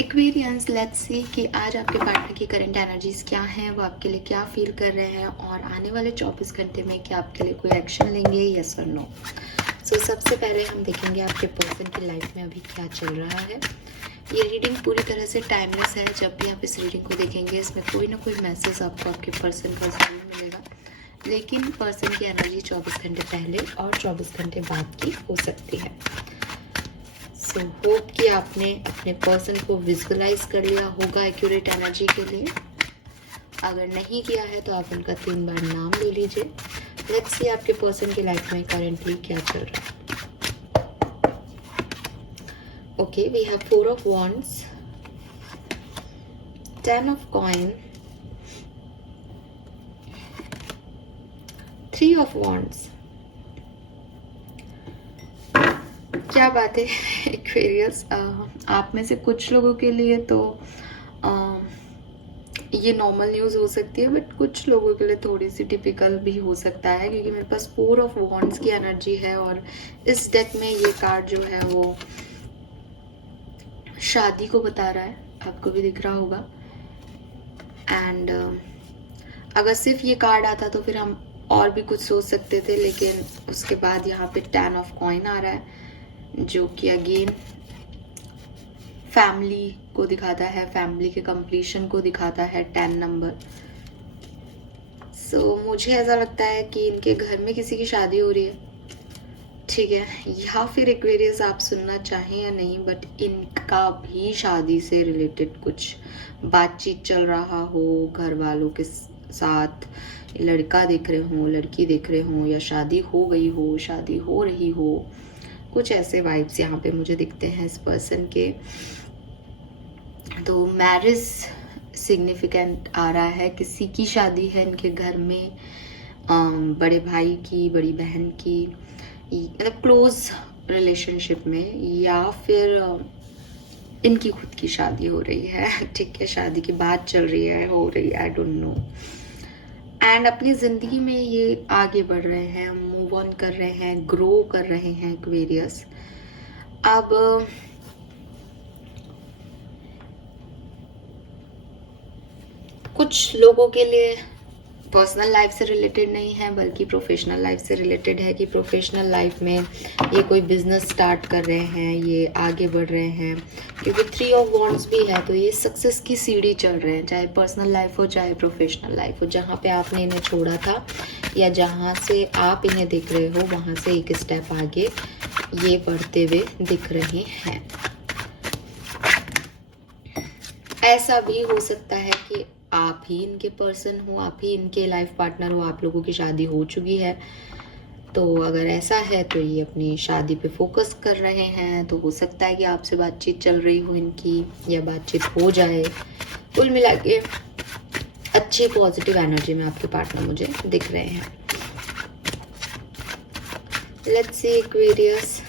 Aquarians, let's see कि आज आपके पार्टनर की करंट एनर्जीज क्या हैं, वो आपके लिए क्या फील कर रहे हैं और आने वाले 24 घंटे में क्या आपके लिए कोई एक्शन लेंगे, यस और नो। सो सबसे पहले हम देखेंगे आपके पर्सन की लाइफ में अभी क्या चल रहा है। ये रीडिंग पूरी तरह से टाइमलेस है। जब भी आप इस रीडिंग को देखेंगे इसमें कोई ना कोई मैसेज आपको आपके पर्सन का जरूर मिलेगा, लेकिन पर्सन की एनर्जी 24 घंटे पहले और 24 घंटे बाद की हो सकती है। सो होप कि आपने अपने पर्सन को विजुअलाइज कर लिया होगा एक्यूरेट एनर्जी के लिए। अगर नहीं किया है तो आप उनका 3 बार नाम ले लीजिए। लेट्स सी आपके पर्सन की लाइफ में करेंटली क्या चल रहा है। Okay, we have 4 of wands, 10 of coin, 3 of wands. क्या बात है एक्वेरियस, आप में से कुछ लोगों के लिए तो ये नॉर्मल न्यूज़ हो सकती है, बट कुछ लोगों के लिए थोड़ी सी टिपिकल भी हो सकता है, क्योंकि मेरे पास 4 ऑफ वॉन्ड्स की एनर्जी है और इस डेक में ये कार्ड जो है वो शादी को बता रहा है, आपको भी दिख रहा होगा। एंड अगर सिर्फ ये कार्ड आता तो फिर हम और भी कुछ सोच सकते थे, लेकिन उसके बाद यहाँ पे 10 ऑफ कॉइन आ रहा है जो कि अगेन फैमिली को दिखाता है, फैमिली के कंप्लीशन को दिखाता है 10 नंबर। सो मुझे ऐसा लगता है कि इनके घर में किसी की शादी हो रही है, ठीक है, या फिर एक्वेरियस आप सुनना चाहें या नहीं, बट इनका भी शादी से रिलेटेड कुछ बातचीत चल रहा हो घर वालों के साथ। लड़का देख रहे हो, लड़की देख रहे हो, या शादी हो गई हो, शादी हो रही हो, कुछ ऐसे वाइब्स यहाँ पे मुझे दिखते हैं इस पर्सन के। तो मैरिज सिग्निफिकेंट आ रहा है, किसी की शादी है इनके घर में, बड़े भाई की, बड़ी बहन की, मतलब क्लोज रिलेशनशिप में, या फिर इनकी खुद की शादी हो रही है, ठीक है, शादी की बात चल रही है, हो रही है, आई डोंट नो। एंड अपनी जिंदगी में ये आगे बढ़ रहे हैं, मूव ऑन कर रहे हैं, ग्रो कर रहे हैं एक्वेरियस। अब कुछ लोगों के लिए पर्सनल लाइफ से रिलेटेड नहीं है, बल्कि प्रोफेशनल लाइफ से रिलेटेड है, कि प्रोफेशनल लाइफ में ये कोई बिजनेस स्टार्ट कर रहे हैं, ये आगे बढ़ रहे हैं, क्योंकि 3 ऑफ वॉन्ड्स भी है, तो ये सक्सेस की सीढ़ी चल रहे हैं, चाहे पर्सनल लाइफ हो चाहे प्रोफेशनल लाइफ हो। जहाँ पे आपने इन्हें छोड़ा था या जहाँ से आप इन्हें देख रहे हो, वहाँ से एक स्टेप आगे ये बढ़ते हुए दिख रहे हैं। ऐसा भी हो सकता है कि आप ही इनके पर्सन हो, आप ही इनके लाइफ पार्टनर हो, आप लोगों की शादी हो चुकी है। तो अगर ऐसा है तो ये अपनी शादी पे फोकस कर रहे हैं, तो हो सकता है कि आपसे बातचीत चल रही हो इनकी, या बातचीत हो जाए। कुल मिला के अच्छी पॉजिटिव एनर्जी में आपके पार्टनर मुझे दिख रहे हैं। लेट्स सी एक्वेरियस,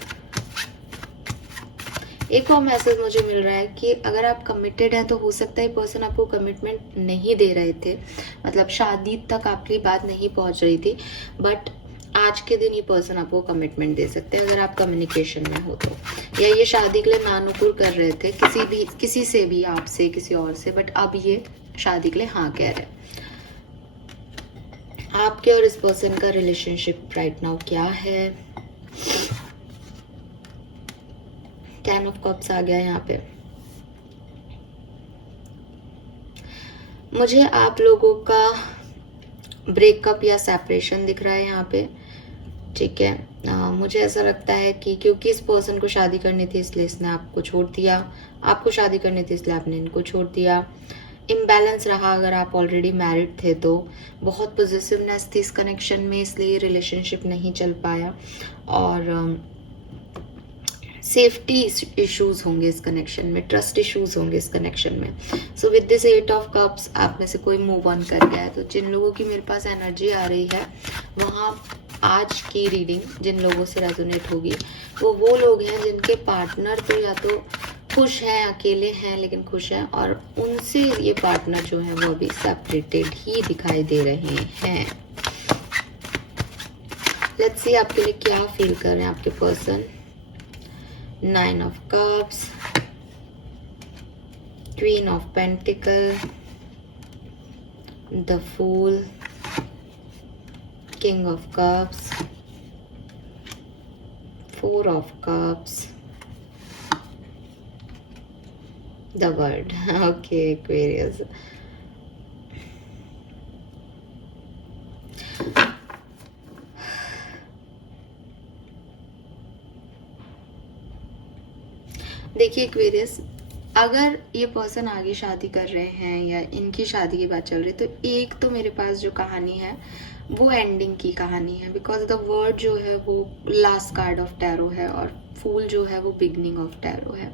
एक और मैसेज मुझे मिल रहा है कि अगर आप कमिटेड हैं तो हो सकता है पर्सन आपको कमिटमेंट नहीं दे रहे थे, मतलब शादी तक आपकी बात नहीं पहुंच रही थी, बट आज के दिन ये पर्सन आपको कमिटमेंट दे सकते हैं अगर आप कम्युनिकेशन में हो तो, या ये शादी के लिए नानुकुर कर रहे थे किसी से भी, आपसे, किसी और से, बट अब ये शादी के लिए हाँ कह रहे हैं। आपके और इस पर्सन का रिलेशनशिप राइट नाउ क्या है। 10 ऑफ कप्स आ गया यहाँ पे। मुझे आप लोगों का ब्रेकअप या सेपरेशन दिख रहा है यहाँ पे, ठीक है। मुझे ऐसा लगता है कि क्योंकि इस पर्सन को शादी करनी थी इसलिए इसने आपको छोड़ दिया, आपको शादी करनी थी इसलिए आपने इनको छोड़ दिया। इम्बैलेंस रहा, अगर आप ऑलरेडी मैरिड थे तो बहुत पॉजिटिवनेस थी इस कनेक्शन में, इसलिए रिलेशनशिप नहीं चल पाया, और सेफ्टी इश्यूज होंगे इस कनेक्शन में, ट्रस्ट इश्यूज होंगे इस कनेक्शन में। So with this 8 of cups आप में से कोई मूव ऑन कर गया है। तो जिन लोगों की मेरे पास एनर्जी आ रही है, वहाँ आज की रीडिंग जिन लोगों से रेजोनेट होगी वो लोग हैं जिनके पार्टनर तो या तो खुश हैं, अकेले हैं लेकिन खुश हैं, और उनसे ये पार्टनर जो है वो अभी सेपरेटेड ही दिखाई दे रहे हैं। लेट्स सी आपके लिए क्या फील कर रहे हैं आपके person. 9 of cups, Queen of Pentacle, the Fool, King of Cups, Four of Cups, the World. Okay, Aquarius. देखिए एक्वेरियस, अगर ये पर्सन आगे शादी कर रहे हैं या इनकी शादी की बात चल रही है, तो एक तो मेरे पास जो कहानी है वो एंडिंग की कहानी है, बिकॉज द वर्ड जो है वो लास्ट कार्ड ऑफ टैरो है और फूल जो है वो बिगनिंग ऑफ टैरो है।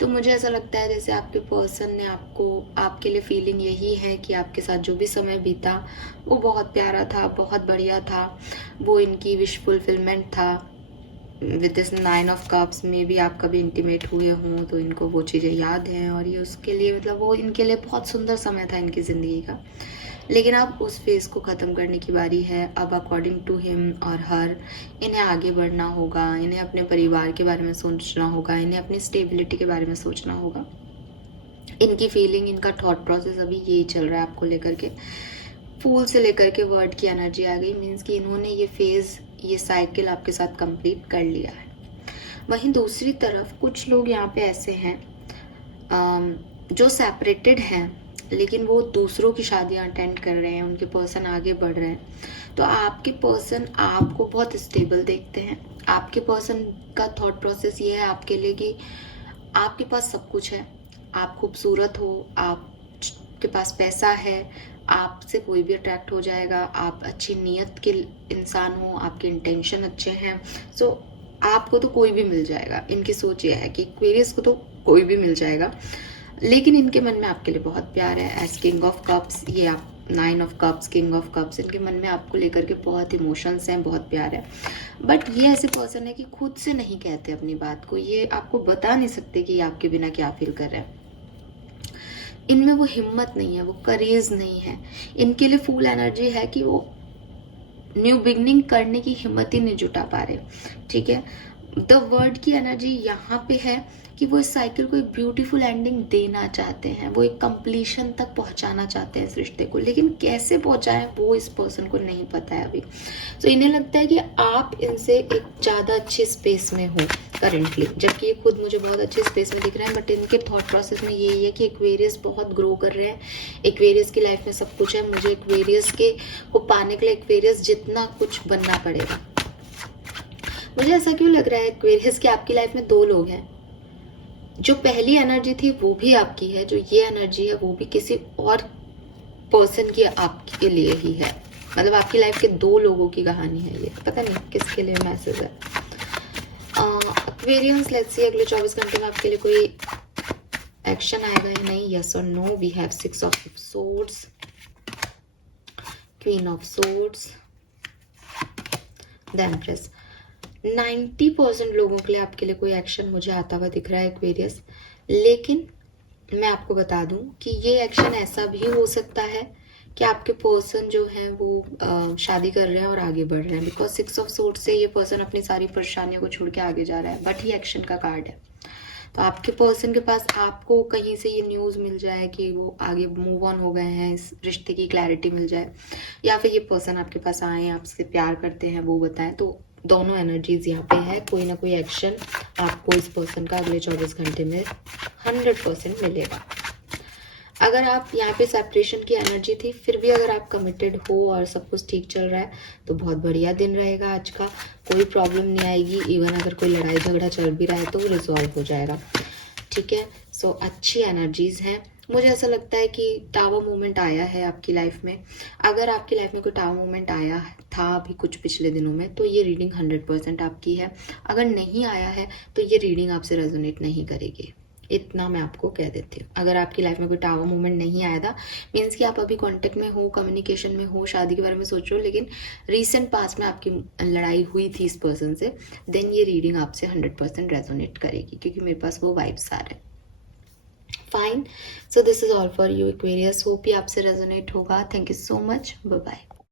तो मुझे ऐसा लगता है जैसे आपके पर्सन ने आपके लिए फीलिंग यही है कि आपके साथ जो भी समय बीता वो बहुत प्यारा था, बहुत बढ़िया था, वो इनकी विश फुलफिलमेंट था। विद दिस 9 ऑफ कप्स में भी आप कभी इंटीमेट हुए हों तो इनको वो चीज़ें याद हैं और ये उसके लिए मतलब वो इनके लिए बहुत सुंदर समय था इनकी ज़िंदगी का। लेकिन अब उस फेज को ख़त्म करने की बारी है। अब अकॉर्डिंग टू हिम और हर इन्हें आगे बढ़ना होगा, इन्हें अपने परिवार के बारे में सोचना होगा, इन्हें अपनी स्टेबिलिटी के बारे में सोचना होगा। इनकी फीलिंग, इनका थॉट प्रोसेस अभी यही चल रहा है आपको लेकर के। फूल से लेकर के वर्ड की एनर्जी आ गई, मीन्स कि इन्होंने ये फेज, ये साइकिल आपके साथ कंप्लीट कर लिया है। वहीं दूसरी तरफ कुछ लोग यहाँ पे ऐसे हैं जो सेपरेटेड हैं लेकिन वो दूसरों की शादियाँ अटेंड कर रहे हैं, उनके पर्सन आगे बढ़ रहे हैं। तो आपके पर्सन आपको बहुत स्टेबल देखते हैं। आपके पर्सन का थॉट प्रोसेस ये है आपके लिए कि आपके पास सब कुछ है, आप खूबसूरत हो, आपके पास पैसा है, आपसे कोई भी अट्रैक्ट हो जाएगा, आप अच्छी नीयत के इंसान हो, आपके इंटेंशन अच्छे हैं, सो आपको तो कोई भी मिल जाएगा। इनकी सोच ये है कि एक्वेरियस को तो कोई भी मिल जाएगा, लेकिन इनके मन में आपके लिए बहुत प्यार है। एज किंग ऑफ कप्स, ये आप 9 of cups, king of cups, इनके मन में आपको लेकर के बहुत इमोशंस हैं, बहुत प्यार है। बट ये ऐसे पर्सन है कि खुद से नहीं कहते अपनी बात को, ये आपको बता नहीं सकते कि आपके बिना क्या फील कर रहे हैं। इनमें वो हिम्मत नहीं है, वो करेज नहीं है। इनके लिए फुल एनर्जी है कि वो न्यू बिगनिंग करने की हिम्मत ही नहीं जुटा पा रहे। ठीक है, द वर्ड की एनर्जी यहाँ पे है कि वो इस साइकिल को एक ब्यूटीफुल एंडिंग देना चाहते हैं, वो एक कंप्लीशन तक पहुंचाना चाहते हैं इस रिश्ते को, लेकिन कैसे पहुंचाएं वो इस पर्सन को नहीं पता है अभी। तो इन्हें लगता है कि आप इनसे एक ज़्यादा अच्छे स्पेस में हो करेंटली, जबकि ये खुद मुझे बहुत अच्छे स्पेस में दिख रहे हैं। बट इनके थॉट प्रोसेस में यही है कि एक्वेरियस बहुत ग्रो कर रहे हैं, एक्वेरियस की लाइफ में सब कुछ है, मुझे एक्वेरियस को पाने के लिए एक्वेरियस जितना कुछ बनना पड़ेगा। मुझे ऐसा क्यों लग रहा है एक्वेरियस कि आपकी लाइफ में दो लोग हैं। जो पहली एनर्जी थी वो भी आपकी है, जो ये एनर्जी है वो भी किसी और पर्सन की आपके लिए ही है। मतलब आपकी लाइफ के दो लोगों की कहानी है ये, पता नहीं किसके लिए मैसेज है। एक्वेरियंस, लेट्स सी अगले 24 घंटे में आपके लिए कोई एक्शन आएगा या नहीं, यस और no. We have 6 of swords, queen of swords, the empress. 90% लोगों के लिए आपके लिए कोई एक्शन मुझे आता हुआ दिख रहा है एक्वेरियस, लेकिन मैं आपको बता दूं कि ये एक्शन ऐसा भी हो सकता है कि आपके पर्सन जो है वो शादी कर रहे हैं और आगे बढ़ रहे हैं, बिकॉज 6 ऑफ सोर्ड्स से ये पर्सन अपनी सारी परेशानियों को छोड़ के आगे जा रहा है, बट ये एक्शन का कार्ड है। तो आपके पर्सन के पास आपको कहीं से ये न्यूज़ मिल जाए कि वो आगे मूव ऑन हो गए हैं, इस रिश्ते की क्लैरिटी मिल जाए, या फिर ये पर्सन आपके पास आए, आपसे प्यार करते हैं वो बताएं। तो दोनों एनर्जीज यहाँ पे है, कोई ना कोई एक्शन आपको इस पर्सन का अगले 24 घंटे में 100% मिलेगा। अगर आप यहाँ पे सेपरेशन की एनर्जी थी, फिर भी अगर आप कमिटेड हो और सब कुछ ठीक चल रहा है तो बहुत बढ़िया दिन रहेगा आज का, कोई प्रॉब्लम नहीं आएगी। इवन अगर कोई लड़ाई झगड़ा चल भी रहा है तो वो रिजॉल्व हो जाएगा। ठीक है, सो अच्छी एनर्जीज हैं। मुझे ऐसा लगता है कि टावर मूवमेंट आया है आपकी लाइफ में। अगर आपकी लाइफ में कोई टावर मूवमेंट आया था अभी कुछ पिछले दिनों में तो ये रीडिंग 100% आपकी है। अगर नहीं आया है तो ये रीडिंग आपसे रेजोनेट नहीं करेगी, इतना मैं आपको कह देती हूँ। अगर आपकी लाइफ में कोई टावर मूवमेंट नहीं आया था, मीन्स कि आप अभी कांटेक्ट में हो, कम्युनिकेशन में हो, शादी के बारे में सोच रहे हो, लेकिन रीसेंट पास्ट में आपकी लड़ाई हुई थी इस पर्सन से, देन ये रीडिंग आपसे 100% रेजोनेट करेगी, क्योंकि मेरे पास वो वाइब्स आ रहे हैं। Fine, so this is all for you Aquarius, hope ये आपसे रेजोनेट होगा। Thank you so much, bye bye.